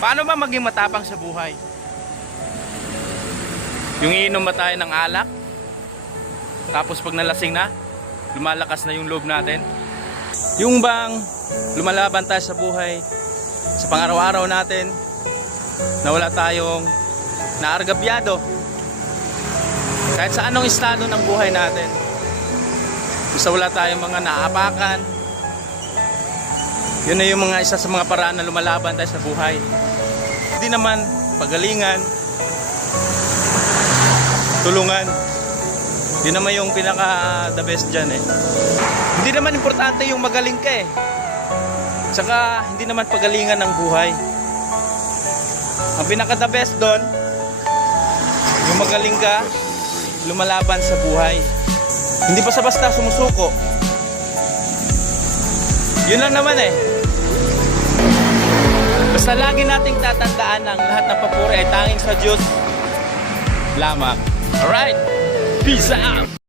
Paano ba maging matapang sa buhay? Yung iinom ba tayo ng alak? Tapos pag nalasing na, lumalakas na yung loob natin? Yung bang lumalaban tayo sa buhay, sa pang-araw-araw natin, na wala tayong naargabyado? Kahit sa anong estado ng buhay natin, basta wala tayong mga naapakan, yun na yung mga isa sa mga paraan na lumalaban tayo sa buhay. Hindi naman pagalingan, tulungan. Yun naman yung pinaka the best dyan eh. Hindi naman importante yung magaling ka eh. Tsaka hindi naman pagalingan ng buhay. Ang pinaka the best doon, yung magaling ka, lumalaban sa buhay. Hindi basta-basta sumusuko. Yun lang naman eh. Basta lagi nating tatandaan ang lahat ng papuri ay tanging sa Diyos lamang. Alright, peace out!